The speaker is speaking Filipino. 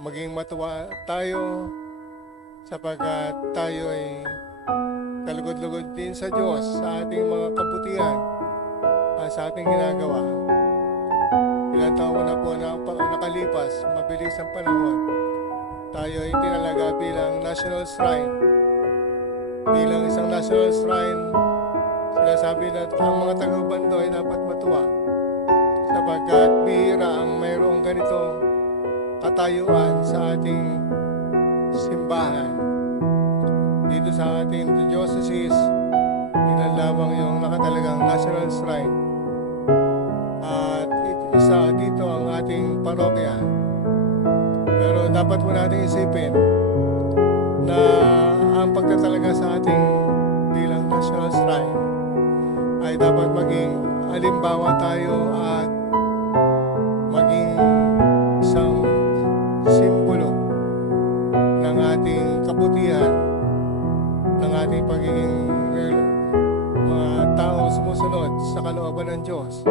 maging matuwa tayo sapagkat tayo ay kalugod-lugod din sa Diyos sa ating mga kabutihan sa ating ginagawa. Ilang taon na po na nakalipas, mabilis ang panahon. Tayo ay tinalaga bilang National Shrine. Bilang isang National Shrine, sinasabi na ang mga taga-Ubando ay dapat matuwa sapagkat bihira ang mayroong ganitong katayuan sa ating simbahan. Dito sa ating diocese, ilan lamang yung nakatalagang National Shrine. At isa dito ang ating parokya. Pero dapat po natin isipin na ang pagtatalaga sa ating bilang National Shrine ay dapat maging halimbawa tayo at maging isang simbolo ng ating kabutihan, ng ating pagiging mga tao sumusunod sa kalooban ng Diyos.